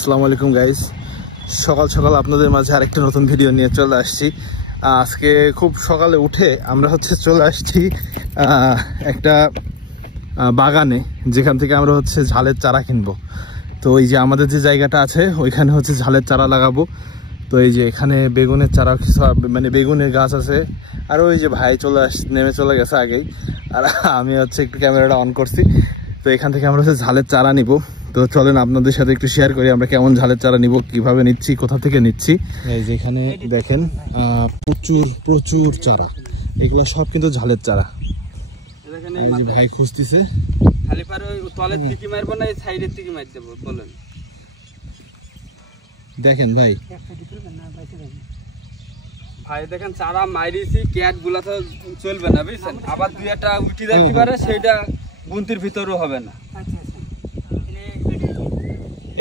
আসসালামু আলাইকুম গাইস, সকাল সকাল আপনাদের মাঝে আরেকটা নতুন ভিডিও নিয়ে চলে আসছি। আজকে খুব সকালে উঠে আমরা চলে আসছি একটা বাগানে, যেখান থেকে আমরা ঝালের চারা কিনবো। তো এই যে আমাদের যে জায়গাটা আছে ওইখানে ঝালের চারা লাগাবো। তো এই যে এখানে বেগুনের চারা, মানে বেগুনের গাছ আছে। আর ওই যে ভাই নেমে চলে গেছে আগেই, আর আমি একটু ক্যামেরাটা অন করছি। তো এখান থেকে আমরা ঝালের চারা নিব। তো চলেন আপনাদের সাথে একটু শেয়ার করি আমরা কেমন ঝালের চারা নিব, কিভাবে নিচ্ছি, কোথা থেকে নিচ্ছি। এই যে এখানে দেখেন প্রচুর প্রচুর চারা, এগুলো সব কিন্তু ঝালের চারা। ভাই খুঁজতেছে, খালি পারে ওই তলের দিকে মারবো না এই সাইডের দিকে মার দেবো বলেন। দেখেন ভাই ভাই দেখেন চারা মারিছি, ক্যাট গুলা তো চলবে না বুঝছেন, আবার দুই একটা উঠে যাইতে পারে, সেইটা গুনতির ভিতরও হবে না।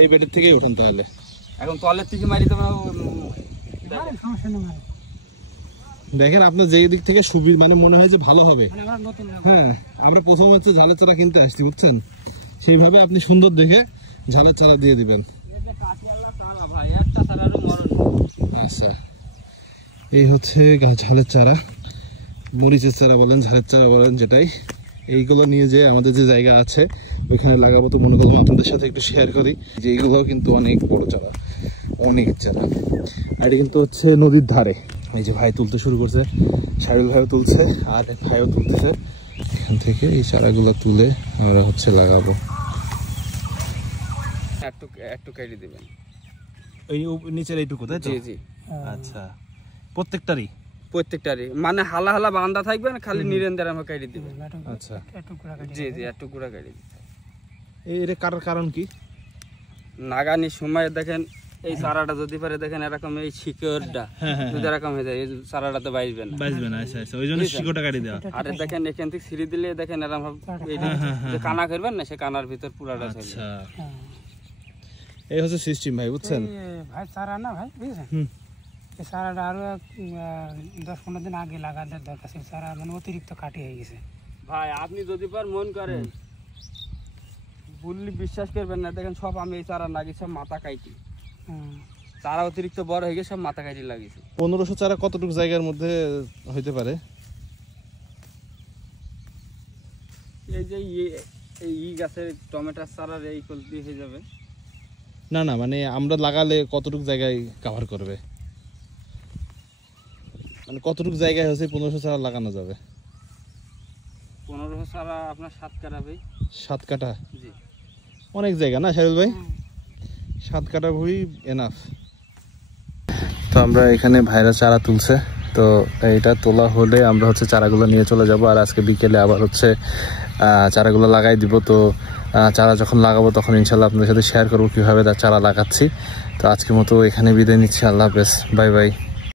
এই বেডের থেকেই উঠুন তাহলে। এখন তলের দিকে মারি দেবো। দেখেন আপনার যেই দিক থেকে সুবিধা মানে মনে হয় যে ভালো হবে। হ্যাঁ, আমরা প্রথম ঝালের চারা কিনতে আসছি বুঝছেন, সেইভাবে আপনি সুন্দর দেখে ঝালের চারা দিয়ে দিবেন। আচ্ছা, এই ঝালের চারা, মরিচের চারা বলেন, ঝালের চারা বলেন, যেটাই, এইগুলো নিয়ে যে আমাদের যে জায়গা আছে ওইখানে লাগাবো। তো মনে করলাম আপনাদের সাথে একটু শেয়ার করি যে এইগুলো কিন্তু অনেক বড় চারা, অনেক চারা। আর এটা কিন্তু নদীর ধারে। এই যে ভাই তুলতে শুরু করছে, শাহিল ভাইও তুলছে আর ভাইও তুলতেছে। এখান থেকে এই চারাগুলো তুলে আমরা লাগাবো। একটু কেটে দিবেন এই নিচের এইটুকু, তাই তো? জি জি। আচ্ছা, প্রত্যেকটারই মানে হালা হালা বান্ধা থাকবে না, খালি নিরেন্দ্র আমরা কেটে দিবেন। আচ্ছা, জি জি, একটু গুঁড়া কেটে দিবেন। এর কারণ কি? নাগানির সময় দেখেন এই চারাটা যদি পারে দেখেন এরকম এই শিকড়টা যদি এরকম হয়ে যায়, এই চারাটা তো বাঁচবে না। আচ্ছা আচ্ছা, ওই জন্য শিকড়টা কাটি দেওয়া। আর দেখেন এখান থেকে ছিঁড়ে দিলে দেখেন এরকম যে কানা করবেন না, সে কানার ভিতর পুরাটা চলে। আচ্ছা, এই সিস্টেম ভাই, বুঝছেন ভাই। চারা না ভাই, বুঝছেন, এই চারাটা আরো 10-15 দিন আগে লাগানোর দরকার ছিল। চারা মানে অতিরিক্ত কাটি হয়ে গেছে ভাই। আপনি যদি পার মন করেন বললি বিশ্বাস করবেন না, দেখেন সব আমি এই চারা লাগিয়েছি, সব মাথা কাটি। চারা অতিরিক্ত বড় হয়ে গেছে, সব মাথা কাটি লাগিয়েছে। 1500 চারা কতটুকু জায়গার মধ্যে হইতে পারে? এই যে এই গাছের টমেটোর চারার এই কল দিয়ে হয়ে যাবে। না না, মানে আমরা লাগালে কতটুকু জায়গায় কভার করবে, মানে কতটুকু জায়গায় 1500 চারা লাগানো যাবে? 1500 চারা আপনার 7 কাঠা ভাই। 7 কাঠা? জি, অনেক জায়গা না শাহিল ভাই? 7 কাঠা ভুঁই এনাফ। তো আমরা এখানে ভাইরা চারা তুলছে, তো এইটা তোলা হলে আমরা চারাগুলো নিয়ে চলে যাব। আর আজকে বিকেলে আবার চারাগুলো লাগাই দিব। তো চারা যখন লাগাবো তখন ইনশাল্লাহ আপনাদের সাথে শেয়ার করবো কিভাবে চারা লাগাচ্ছি। তো আজকের মতো এখানে বিদায় নিচ্ছি, আল্লাহ হাফেজ, বাই বাই।